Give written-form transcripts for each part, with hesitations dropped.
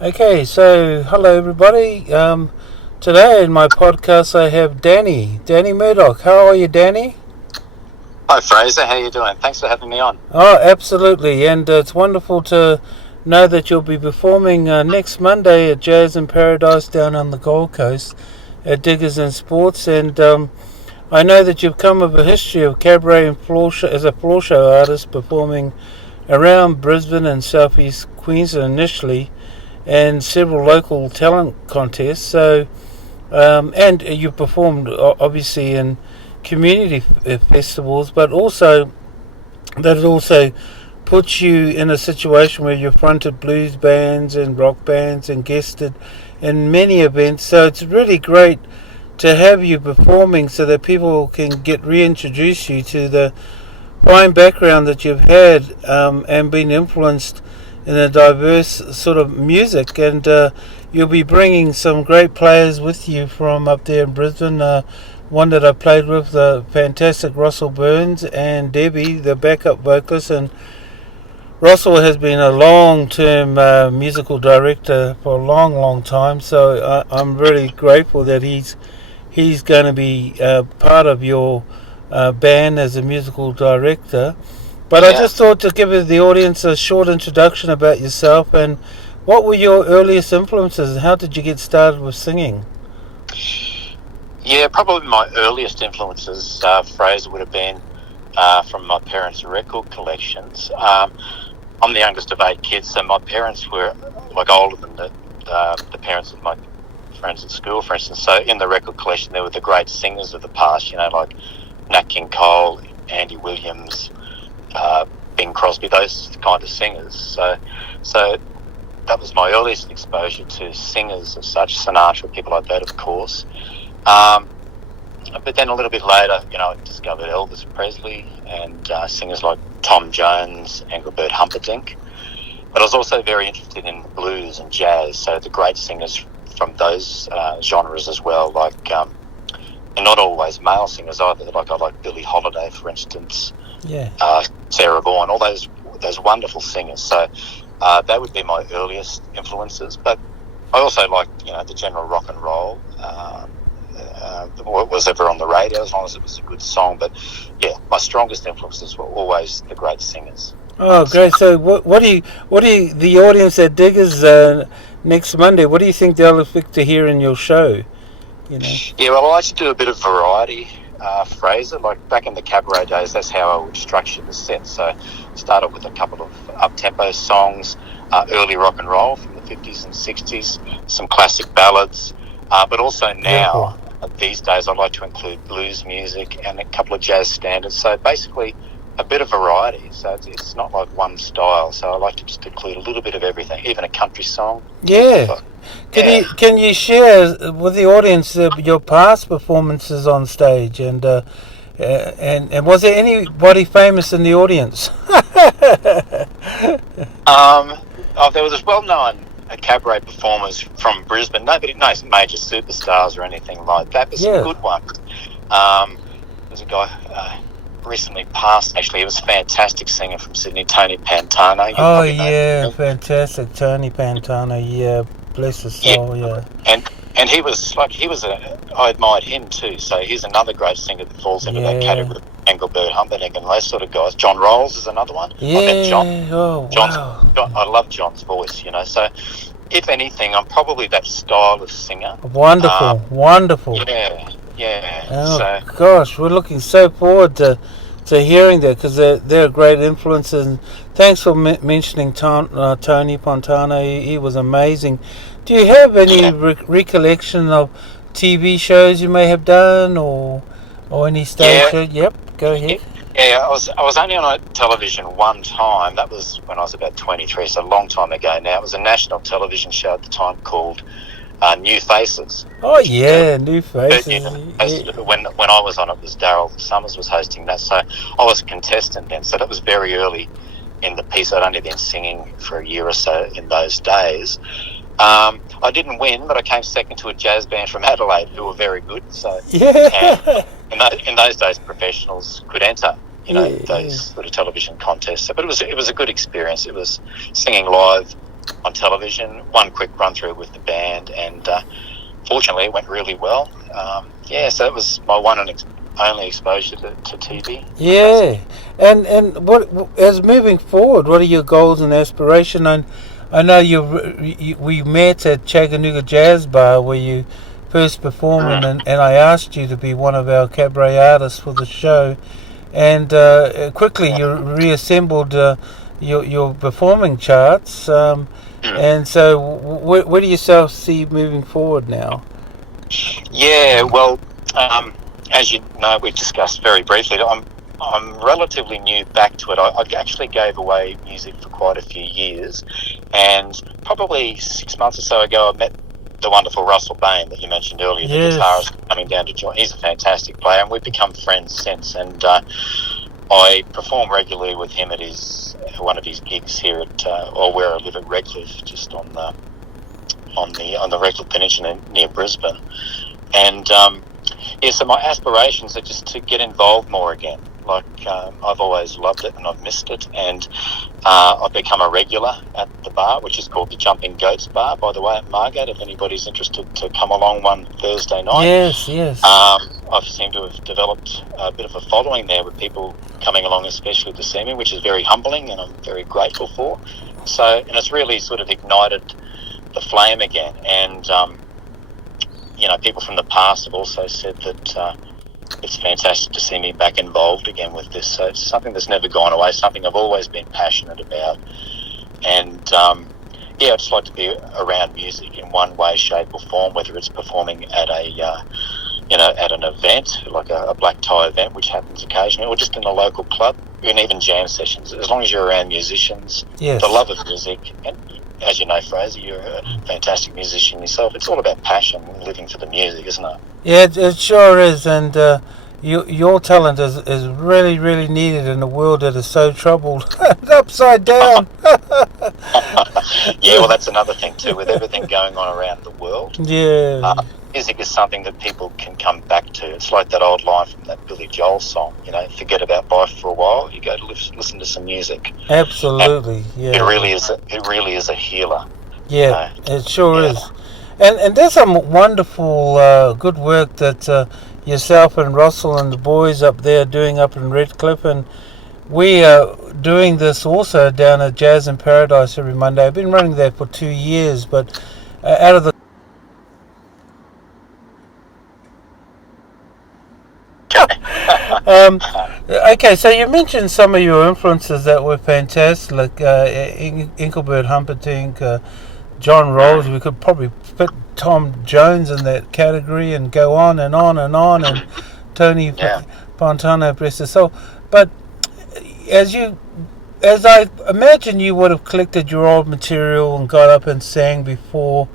Okay, so hello everybody. Today in my podcast I have Danny Murdoch. How are you, Danny? Hi Frazer, how you doing? Thanks for having me on. Oh, absolutely, and it's wonderful to know that you'll be performing next Monday at Jazz in Paradise down on the Gold Coast at Diggers and Sports, and I know that you've come with a history of cabaret and floor show, as a floor show artist performing around Brisbane and southeast Queensland initially, and several local talent contests. And you performed obviously in community festivals, but also that it also puts you in a situation where you've fronted blues bands and rock bands and guested in many events. So it's really great to have you performing so that people can get reintroduce you to the fine background that you've had and been influenced in a diverse sort of music, and you'll be bringing some great players with you from up there in Brisbane. One that I played with, the fantastic Russell Burns, and Debbie, the backup vocalist. And Russell has been a long-term musical director for a long time, so I'm really grateful that he's going to be part of your band as a musical director. But I just thought to give the audience a short introduction about yourself and what were your earliest influences and how did you get started with singing? Yeah, probably my earliest influences, Fraser, would have been from my parents' record collections. I'm the youngest of 8 kids, so my parents were like older than the parents of my friends at school, for instance. So in the record collection, there were the great singers of the past, like Nat King Cole, Andy Williams, Bing Crosby, those kind of singers. So that was my earliest exposure to singers as such, Sinatra, people like that, of course. But then a little bit later, I discovered Elvis Presley and singers like Tom Jones, Engelbert Humperdinck. But I was also very interested in blues and jazz, so the great singers from those genres as well, and not always male singers either. I like Billie Holiday, for instance. Yeah. Sarah Vaughan, all those wonderful singers. So that would be my earliest influences. But I also liked, the general rock and roll. What was ever on the radio, as long as it was a good song. But yeah, my strongest influences were always the great singers. Oh, great! So, what do you, the audience at Diggers next Monday? What do you think they'll expect to hear in your show? Yeah, well, I like to do a bit of variety, Fraser. Like back in the cabaret days, that's how I would structure the set. So, started with a couple of up-tempo songs, early rock and roll from the 50s and 60s, some classic ballads, but also now. These days, I like to include blues music and a couple of jazz standards. So basically, a bit of variety. So it's not like one style. So I like to just include a little bit of everything, even a country song. Yeah. Can you share with the audience your past performances on stage and was there anybody famous in the audience? There was this well-known cabaret performers from Brisbane. No major superstars or anything like that, but some good ones. There's a guy recently passed, actually. He was a fantastic singer from Sydney, Tony Pantano. Oh, yeah, fantastic. Tony Pantano, yeah, bless his soul, yeah. And I admired him too, so he's another great singer that falls into that category. Engelbert Humperdinck and those sort of guys. John Rolls is another one. Yeah, I love John's voice, so if anything, I'm probably that style of singer. Wonderful. Yeah. Oh, gosh, we're looking so forward to hearing that because they're great influences. And thanks for mentioning Tony Pantano. He was amazing. Do you have any recollection of TV shows you may have done or any stage show? Yep, go ahead. Yeah, I was only on television one time. That was when I was about 23, so a long time ago now. It was a national television show at the time called New Faces. Oh yeah, New Faces. When I was on it, was Daryl Summers was hosting that, so I was a contestant then. So that was very early in the piece. I'd only been singing for a year or so in those days. I didn't win, but I came second to a jazz band from Adelaide who were very good. So in those days, professionals could enter, those sort of television contests. So, but it was a good experience. It was singing live on television. One quick run through with the band, and fortunately, it went really well. So that was my one and only exposure to TV. Yeah, and what as moving forward, what are your goals and aspirations? I know we met at Chattanooga Jazz Bar where you first performed, and I asked you to be one of our cabaret artists for the show, and quickly you reassembled your performing charts, and so where do you yourself see moving forward now? Yeah, well, as you know, we've discussed very briefly. I'm relatively new back to it. I actually gave away music for quite a few years, and probably 6 months or so ago, I met the wonderful Russell Bain that you mentioned earlier, Yes. the guitarist coming down to join. He's a fantastic player, and we've become friends since. And I perform regularly with him at one of his gigs here at or where I live at Redcliffe, just on the Redcliffe Peninsula near Brisbane. And so my aspirations are just to get involved more again. Like I've always loved it and I've missed it, and I've become a regular at the bar, which is called the Jumping Goats Bar, by the way, at Margate, if anybody's interested to come along one Thursday night. Yes. I've seemed to have developed a bit of a following there with people coming along especially to see me, which is very humbling and I'm very grateful for. So, and it's really sort of ignited the flame again, and people from the past have also said that it's fantastic to see me back involved again with this. So it's something that's never gone away, something I've always been passionate about, and I just like to be around music in one way, shape or form, whether it's performing at at an event like a black tie event, which happens occasionally, or just in a local club, and even jam sessions. As long as you're around musicians, Yes. the love of music, and as you know, Frazer, you're a fantastic musician yourself. It's all about passion and living for the music, isn't it? Yeah, it sure is, and your talent is really, really needed in a world that is so troubled. Upside down. Yeah, well, that's another thing too, with everything going on around the world. Yeah. Music is something that people can come back to. It's like that old line from that Billy Joel song, forget about life for a while, you go to listen to some music. Absolutely, yeah. It really is a healer. Yeah, it sure is. And there's some wonderful good work that yourself and Russell and the boys up there are doing up in Redcliffe, and we are doing this also down at Jazz in Paradise every Monday. I've been running that for 2 years, but out of the okay, so you mentioned some of your influences that were fantastic, like Engelbert Humperdinck, John Rolls. We could probably put Tom Jones in that category and go on and on and on, and Tony Fontana, bless his soul. But as I imagine you would have collected your old material and got up and sang before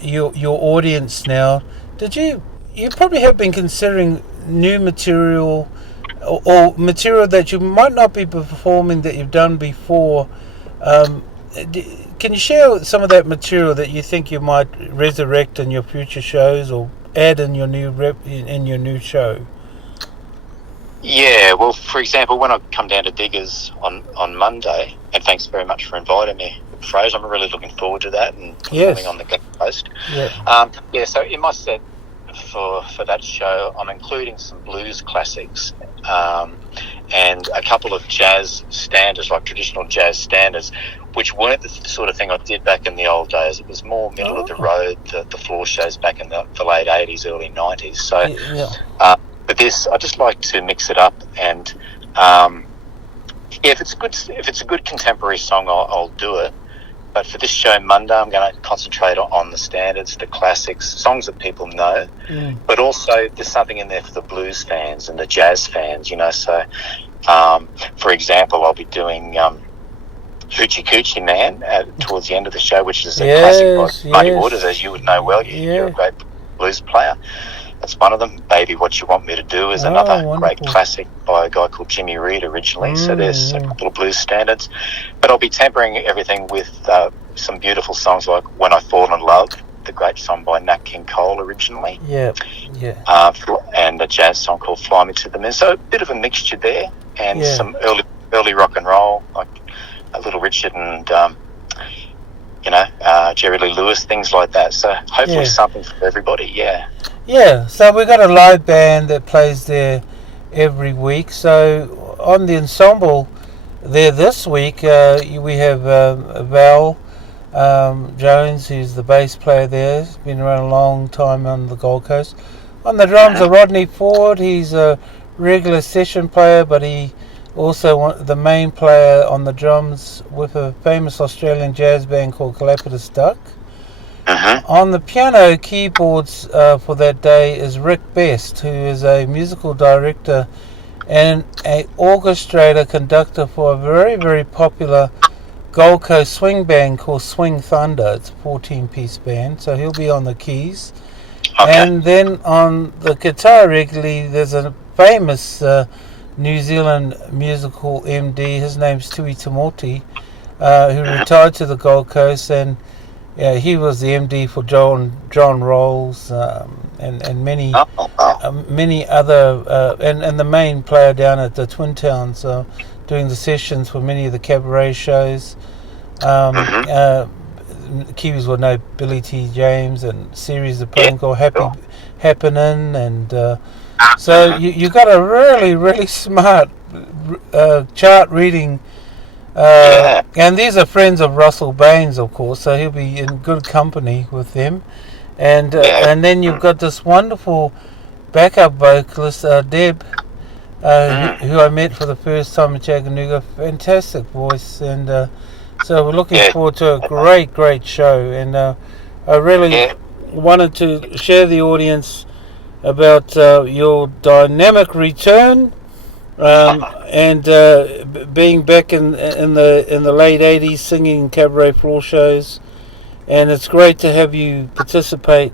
your audience now, did you probably have been considering new material or material that you might not be performing that you've done before? Can you share some of that material that you think you might resurrect in your future shows or add in your new show? Yeah, well, for example, when I come down to Diggers on Monday, and thanks very much for inviting me, Frazer, I'm really looking forward to that and performing on the Gold Coast. Yeah. So in my set for that show, I'm including some blues classics and a couple of jazz standards, like traditional jazz standards, which weren't the sort of thing I did back in the old days. It was more middle of the road, the floor shows back in the late 80s, early 90s. So, but this, I just like to mix it up, and if it's a good contemporary song, I'll do it. But for this show Monday, I'm going to concentrate on the standards, the classics, songs that people know. But also there's something in there for the blues fans and the jazz fans, So, for example, I'll be doing Hoochie Coochie Man towards the end of the show, which is a classic by Muddy Waters, as you would know well. You're a great blues player. That's one of them. Baby, What You Want Me to Do is another great classic by a guy called Jimmy Reed originally. So there's a couple of blues standards. But I'll be tempering everything with some beautiful songs like When I Fall in Love, the great song by Nat King Cole originally. And a jazz song called Fly Me to the Moon. So a bit of a mixture there, and some early rock and roll, like Little Richard and Jerry Lee Lewis, things like that. So hopefully something for everybody. Yeah. Yeah. So we've got a live band that plays there every week. So on the ensemble there this week, we have Val Jones, who's the bass player there. He's been around a long time on the Gold Coast. On the drums are Rodney Ford. He's a regular session player, but he also the main player on the drums with a famous Australian jazz band called Galapagos Duck. On the piano keyboards for that day is Rick Best, who is a musical director and an orchestrator conductor for a very, very popular Gold Coast swing band called Swing Thunder. It's a 14-piece band, so he'll be on the keys. Okay. And then on the guitar regularly, there's a famous New Zealand musical MD. His name's Tui Tamoti, who retired to the Gold Coast, and he was the MD for John Rolls and many other and the main player down at the Twin Towns, doing the sessions for many of the cabaret shows. Kiwis will know Billy T. James and series of program called Happening, and so you got a really, really smart chart reading. And these are friends of Russell Baines, of course, so he'll be in good company with them. And then you've got this wonderful backup vocalist, Deb, who I met for the first time at Chattanooga. Fantastic voice, and so we're looking forward to a great show. And I really wanted to share the audience about your dynamic return. And being back in the late 80s singing cabaret floor shows, and it's great to have you participate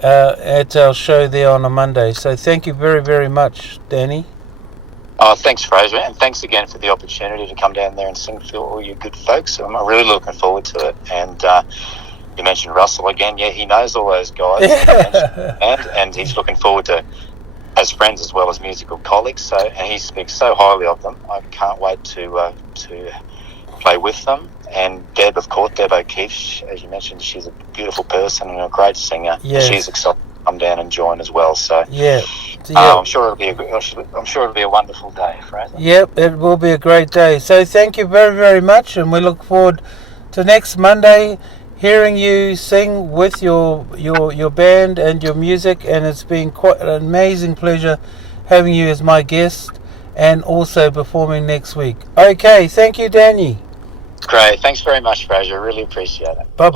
at our show there on a Monday. So thank you very, very much, Danny. Oh, thanks, Frazer, and thanks again for the opportunity to come down there and sing for all you good folks. I'm really looking forward to it. And you mentioned Russell again. Yeah, he knows all those guys, and he's looking forward to, as friends as well as musical colleagues. So, and he speaks so highly of them. I can't wait to play with them. And Deb, of course, Deb O'Keefe, as you mentioned, she's a beautiful person and a great singer. Yes. She's excited to come down and join as well. So I'm sure it'll be a wonderful day, Fraser. Yep, it will be a great day. So thank you very, very much, and we look forward to next Monday hearing you sing with your band and your music, and it's been quite an amazing pleasure having you as my guest and also performing next week. Okay, thank you, Danny. Great, thanks very much, Fraser. Really appreciate it. Bye-bye.